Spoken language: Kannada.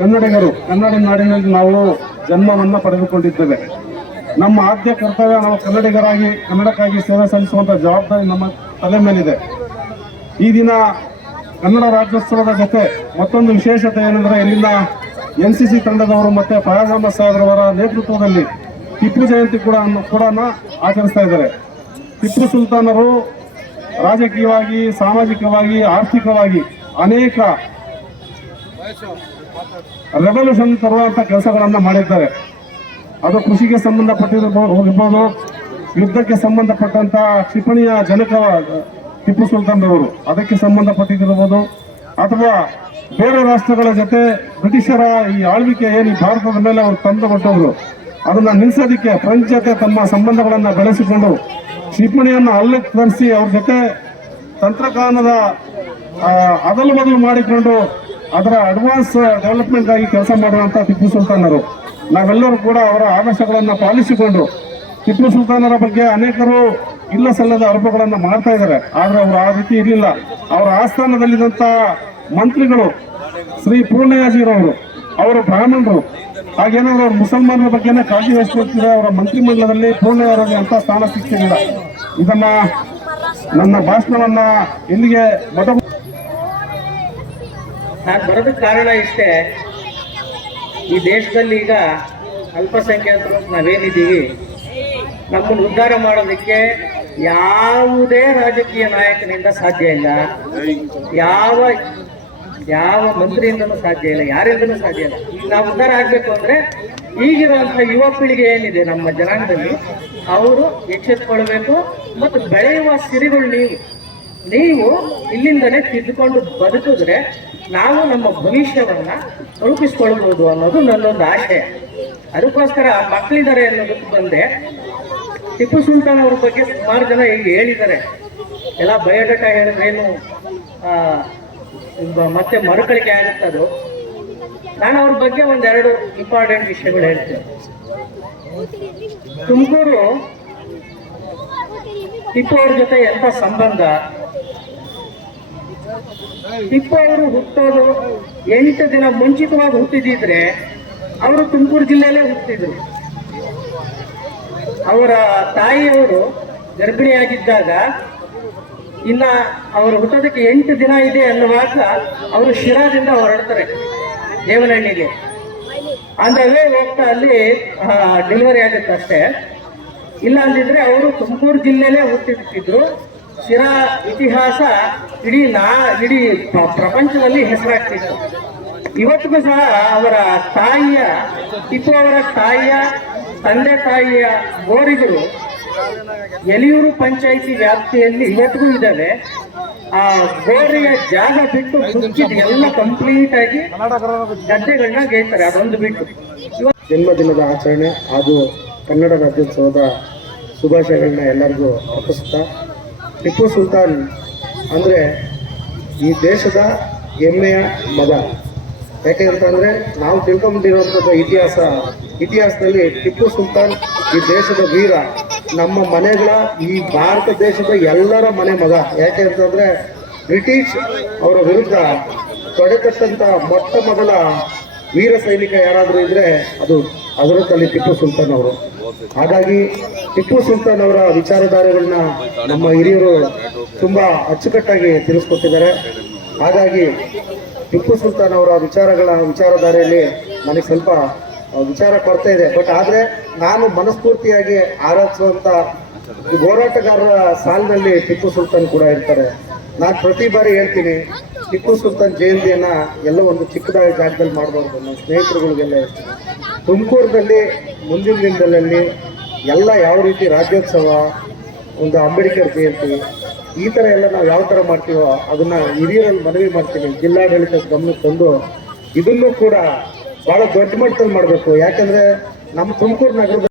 ಕನ್ನಡಿಗರು, ಕನ್ನಡ ನಾಡಿನಲ್ಲಿ ನಾವು ಜನ್ಮವನ್ನು ಪಡೆದುಕೊಂಡಿದ್ದೇವೆ. ನಮ್ಮ ಆದ್ಯ ಕರ್ತವ್ಯ ನಾವು ಕನ್ನಡಿಗರಾಗಿ ಕನ್ನಡಕ್ಕಾಗಿ ಸೇವೆ ಸಲ್ಲಿಸುವಂಥ ಜವಾಬ್ದಾರಿ ನಮ್ಮ ತಲೆ ಮೇಲಿದೆ. ಈ ದಿನ ಕನ್ನಡ ರಾಜ್ಯೋತ್ಸವದ ಜೊತೆ ಮತ್ತೊಂದು ವಿಶೇಷತೆ ಏನೆಂದರೆ, ಇಲ್ಲಿನ NCC ತಂಡದವರು ಮತ್ತು ಫಯಾಜ್ ಅಹಮದ್ ಸಾಹೇಬ್ರವರ ನೇತೃತ್ವದಲ್ಲಿ ಟಿಪ್ಪು ಜಯಂತಿ ಕೂಡ ಆಚರಿಸ್ತಾ ಇದ್ದಾರೆ. ಟಿಪ್ಪು ಸುಲ್ತಾನರು ರಾಜಕೀಯವಾಗಿ, ಸಾಮಾಜಿಕವಾಗಿ, ಆರ್ಥಿಕವಾಗಿ ಅನೇಕ ರೆವಲ್ಯೂಷನ್ ತರುವಂಥ ಕೆಲಸಗಳನ್ನು ಮಾಡಿದ್ದಾರೆ. ಅದು ಕೃಷಿಗೆ ಸಂಬಂಧಪಟ್ಟಿರ್ಬೋದು, ಯುದ್ಧಕ್ಕೆ ಸಂಬಂಧಪಟ್ಟಂತ ಕ್ಷಿಪಣಿಯ ಜನಕ ಟಿಪ್ಪು ಸುಲ್ತಾನ್ರವರು ಅದಕ್ಕೆ ಸಂಬಂಧಪಟ್ಟಿದ್ದಿರ್ಬೋದು, ಅಥವಾ ಬೇರೆ ರಾಷ್ಟ್ರಗಳ ಜೊತೆ ಬ್ರಿಟಿಷರ ಈ ಆಳ್ವಿಕೆ ಏನು ಈ ಭಾರತದ ಮೇಲೆ ಅವರು ತಂದು ಕೊಟ್ಟವರು ಅದನ್ನ ನಿಲ್ಲಿಸೋದಕ್ಕೆ ಫ್ರೆಂಚ್ ಜೊತೆ ತಮ್ಮ ಸಂಬಂಧಗಳನ್ನು ಬೆಳೆಸಿಕೊಂಡು ಕ್ಷಿಪಣಿಯನ್ನು ಅಲ್ಲಕ್ಕೆ ತರಿಸಿ ಅವ್ರ ಜೊತೆ ತಂತ್ರಜ್ಞಾನದ ಅದಲು ಬದಲು ಮಾಡಿಕೊಂಡು ಅದರ ಅಡ್ವಾನ್ಸ್ ಡೆವಲಪ್ಮೆಂಟ್ ಆಗಿ ಕೆಲಸ ಮಾಡುವಂಥ ಟಿಪ್ಪು ಸುಲ್ತಾನರು. ನಾವೆಲ್ಲರೂ ಕೂಡ ಅವರ ಆದರ್ಶಗಳನ್ನು ಪಾಲಿಸಿಕೊಂಡು ಟಿಪ್ಪು ಸುಲ್ತಾನರ ಬಗ್ಗೆ ಅನೇಕರು ಇಲ್ಲ ಸಲ್ಲದ ಆರೋಪಗಳನ್ನು ಮಾಡ್ತಾ ಇದ್ದಾರೆ. ಆದರೆ ಅವರು ಆ ರೀತಿ ಇರಲಿಲ್ಲ. ಅವರ ಆಸ್ಥಾನದಲ್ಲಿದ್ದಂಥ ಮಂತ್ರಿಗಳು ಶ್ರೀ ಪೂರ್ಣಯ್ಯಜಿರವರು, ಅವರು ಬ್ರಾಹ್ಮಣರು, ಹಾಗೇನಾದ್ರು ಅವ್ರು ಮುಸಲ್ಮಾನರ ಬಗ್ಗೆನೇ ಕಾಳಜಿ ವಹಿಸ್ಕೊಳ್ತಿದ್ರೆ ಅವರ ಮಂತ್ರಿಮಂಡಲದಲ್ಲಿ ಪೂರ್ಣಯ್ಯರಿಗೆ ಅಂತ ಸ್ಥಾನ ಸಿಗ್ತಿರಲಿಲ್ಲ. ಇದನ್ನ ನನ್ನ ಭಾಷಣವನ್ನ ಇಲ್ಲಿಗೆ ನಾನು ಬರೋದಕ್ಕೆ ಕಾರಣ ಇಷ್ಟೇ. ಈ ದೇಶದಲ್ಲಿ ಈಗ ಅಲ್ಪಸಂಖ್ಯಾತರು ನಾವೇನಿದ್ದೀವಿ, ನಮ್ಮನ್ನು ಉದ್ಧಾರ ಮಾಡೋದಕ್ಕೆ ಯಾವುದೇ ರಾಜಕೀಯ ನಾಯಕನಿಂದ ಸಾಧ್ಯ ಇಲ್ಲ, ಯಾವ ಮಂತ್ರಿಯಿಂದನೂ ಸಾಧ್ಯ ಇಲ್ಲ, ಯಾರಿಂದನೂ ಸಾಧ್ಯ ಇಲ್ಲ. ಈಗ ನಾವು ಉದ್ಧಾರ ಆಗಬೇಕು ಅಂದರೆ ಈಗಿರುವಂಥ ಯುವ ಪೀಳಿಗೆ ಏನಿದೆ ನಮ್ಮ ಜನಾಂಗದಲ್ಲಿ, ಅವರು ಎಚ್ಚೆತ್ಕೊಳ್ಬೇಕು. ಮತ್ತು ಬೆಳೆಯುವ ಸಿರಿಗಳು ನೀವು ಇಲ್ಲಿಂದಲೇ ತಿದ್ದುಕೊಂಡು ಬದುಕಿದ್ರೆ ನಾವು ನಮ್ಮ ಭವಿಷ್ಯವನ್ನ ರೂಪಿಸ್ಕೊಳ್ಬೋದು ಅನ್ನೋದು ನನ್ನೊಂದು ಆಶಯ. ಅದಕ್ಕೋಸ್ಕರ ಮಕ್ಕಳಿದ್ದಾರೆ ಅನ್ನೋದಕ್ಕೆ ಬಂದೆ. ಟಿಪ್ಪು ಸುಲ್ತಾನ್ ಅವ್ರ ಬಗ್ಗೆ ಸುಮಾರು ಜನ ಈಗ ಹೇಳಿದ್ದಾರೆ, ಎಲ್ಲ ಬಯೋಡೇಟಾ ಹೇಳಿದ್ರೇನು ಮತ್ತೆ ಮರುಕಳಿಕೆ ಆಗುತ್ತದು. ನಾನು ಅವ್ರ ಬಗ್ಗೆ ಒಂದೆರಡು ಇಂಪಾರ್ಟೆಂಟ್ ವಿಷಯಗಳು ಹೇಳ್ತೇನೆ. ತುಮಕೂರು ಟಿಪ್ಪು ಅವ್ರ ಜೊತೆ ಎಂಥ ಸಂಬಂಧ. ಟಿಪ್ಪು ಅವರು ಹುಟ್ಟೋದು 8 ದಿನ ಮುಂಚಿತವಾಗಿ ಹುಟ್ಟಿದಿದ್ರೆ ಅವರು ತುಮಕೂರು ಜಿಲ್ಲೆಯಲ್ಲೇ ಹುಟ್ಟಿದ್ರು. ಅವರ ತಾಯಿಯವರು ಗರ್ಭಿಣಿಯಾಗಿದ್ದಾಗ ಇನ್ನ ಅವರು ಹುಟ್ಟೋದಕ್ಕೆ 8 ದಿನ ಇದೆ ಅನ್ನುವಾಗ ಅವರು ಶಿರಾದಿಂದ ಹೊರಡ್ತಾರೆ ದೇವನಹಳ್ಳಿಗೆ. ಅಂದ್ರೆ ಹೋಗ್ತಾ ಅಲ್ಲಿ ಡೆಲಿವರಿ ಆಗುತ್ತೆ ಅಷ್ಟೇ. ಇಲ್ಲ ಅಂದಿದ್ರೆ ಅವರು ತುಮಕೂರು ಜಿಲ್ಲೆಯಲ್ಲೇ ಹುಟ್ಟಿರ್ತಿದ್ರು. ಶಿರಾ ಇತಿಹಾಸ ಇಡೀ ಪ್ರಪಂಚದಲ್ಲಿ ಹೆಸರಾಗ್ತಿತ್ತು. ಇವತ್ತಿಗೂ ಸಹ ಅವರ ತಾಯಿಯ, ಟಿಪ್ಪು ಅವರ ತಾಯಿಯ ತಂದೆ ತಾಯಿಯ ಗೋರಿಗಳು ಯಲಿಯೂರು ಪಂಚಾಯಿತಿ ವ್ಯಾಪ್ತಿಯಲ್ಲಿ ಇವತ್ತಿಗೂ ಇದ್ದಾವೆ. ಆ ಗೋರಿಯ ಜಾಗ ಬಿಟ್ಟು ಮುಚ್ಚಿದ ಎಲ್ಲ ಕಂಪ್ಲೀಟ್ ಆಗಿ ಗದ್ದೆಗಳನ್ನ ಗೇಯ್ತಾರೆ, ಅದೊಂದು ಬಿಟ್ಟು. ಜನ್ಮದಿನದ ಆಚರಣೆ ಹಾಗೂ ಕನ್ನಡ ರಾಜ್ಯೋತ್ಸವದ ಶುಭಾಶಯಗಳನ್ನ ಎಲ್ಲರಿಗೂ ಅರ್ಪಿಸುತ್ತಾ, ಟಿಪ್ಪು ಸುಲ್ತಾನ್ ಅಂದರೆ ಈ ದೇಶದ ಹೆಮ್ಮೆಯ ಮಗ. ಯಾಕೆ ಅಂತಂದರೆ ನಾವು ತಿಳ್ಕೊಂಡಿರುವಂಥದ್ದು ಇತಿಹಾಸದಲ್ಲಿ ಟಿಪ್ಪು ಸುಲ್ತಾನ್ ಈ ದೇಶದ ವೀರ, ನಮ್ಮ ಮನೆಗಳ, ಈ ಭಾರತ ದೇಶದ ಎಲ್ಲರ ಮನೆ ಮಗ. ಯಾಕೆ ಅಂತಂದರೆ ಬ್ರಿಟಿಷ್ ಅವರ ವಿರುದ್ಧ ತೊಡೆತಟ್ಟಂಥ ಮೊಟ್ಟ ಮೊದಲ ವೀರ ಸೈನಿಕ ಯಾರಾದರೂ ಇದ್ದರೆ ಅದು ಅದರಲ್ಲಿ ಟಿಪ್ಪು ಸುಲ್ತಾನ್ ಅವರು. ಹಾಗಾಗಿ ಟಿಪ್ಪು ಸುಲ್ತಾನ್ ಅವರ ವಿಚಾರಧಾರೆಗಳನ್ನ ನಮ್ಮ ಹಿರಿಯರು ತುಂಬ ಅಚ್ಚುಕಟ್ಟಾಗಿ ತಿಳಿಸ್ಕೊಟ್ಟಿದ್ದಾರೆ. ಹಾಗಾಗಿ ಟಿಪ್ಪು ಸುಲ್ತಾನ್ ಅವರ ವಿಚಾರಧಾರೆಯಲ್ಲಿ ನನಗೆ ಸ್ವಲ್ಪ ವಿಚಾರ ಕೊರತೆ ಇದೆ. ಬಟ್ ಆದರೆ ನಾನು ಮನಸ್ಫೂರ್ತಿಯಾಗಿ ಆರಾಧಿಸುವಂಥ ಹೋರಾಟಗಾರರ ಸಾಲಿನಲ್ಲಿ ಟಿಪ್ಪು ಸುಲ್ತಾನ್ ಕೂಡ ಇರ್ತಾರೆ. ನಾನು ಪ್ರತಿ ಬಾರಿ ಹೇಳ್ತೀನಿ, ಟಿಪ್ಪು ಸುಲ್ತಾನ್ ಜಯಂತಿಯನ್ನು ಎಲ್ಲೋ ಒಂದು ಚಿಕ್ಕದಾಗಿ ಜಾಗದಲ್ಲಿ ಮಾಡಬಾರ್ದು. ನನ್ನ ಸ್ನೇಹಿತರುಗಳಿಗೆಲ್ಲ ಹೇಳ್ತೀನಿ, ತುಮಕೂರಿನಲ್ಲಿ ಮುಂದಿನ ದಿನದಲ್ಲಿ ಎಲ್ಲ ಯಾವ ರೀತಿ ರಾಜ್ಯೋತ್ಸವ, ಒಂದು ಅಂಬೇಡ್ಕರ್ ಜಯಂತಿ, ಈ ಥರ ಎಲ್ಲ ನಾವು ಯಾವ ಥರ ಮಾಡ್ತೀವೋ ಅದನ್ನು ಹಿರಿಯರಲ್ಲಿ ಮನವಿ ಮಾಡ್ತೀನಿ. ಜಿಲ್ಲಾಡಳಿತದ ಗಮನಕ್ಕೆ ತಂದು ಇದನ್ನು ಕೂಡ ಭಾಳ ದೊಡ್ಡ ಮಟ್ಟದಲ್ಲಿ ಮಾಡಬೇಕು. ಯಾಕಂದರೆ ನಮ್ಮ ತುಮಕೂರು ನಗರದ